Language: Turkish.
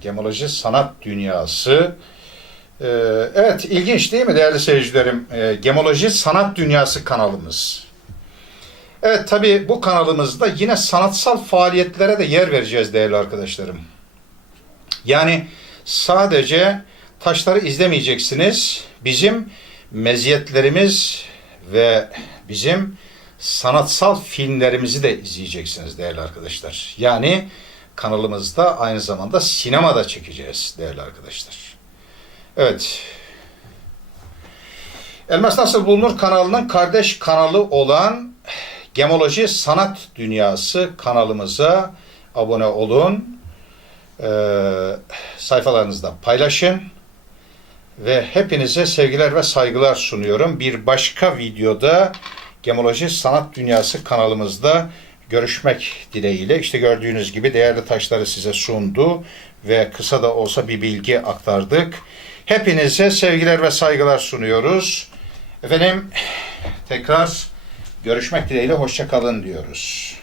Gemoloji Sanat Dünyası. Ee, evet, ilginç değil mi değerli seyircilerim? Ee, Gemoloji Sanat Dünyası kanalımız. Evet, tabii bu kanalımızda yine sanatsal faaliyetlere de yer vereceğiz değerli arkadaşlarım. Yani sadece taşları izlemeyeceksiniz. Bizim meziyetlerimiz ve bizim sanatsal filmlerimizi de izleyeceksiniz değerli arkadaşlar. Yani kanalımızda aynı zamanda sinemada çekeceğiz değerli arkadaşlar. Evet. Elmas Nasıl Bulunur kanalının kardeş kanalı olan Gemoloji Sanat Dünyası kanalımıza abone olun. Ee, sayfalarınızda paylaşın. Ve hepinize sevgiler ve saygılar sunuyorum. Bir başka videoda Gemoloji Sanat Dünyası kanalımızda görüşmek dileğiyle. İşte gördüğünüz gibi değerli taşları size sundu ve kısa da olsa bir bilgi aktardık. Hepinize sevgiler ve saygılar sunuyoruz. Efendim tekrar görüşmek dileğiyle hoşça kalın diyoruz.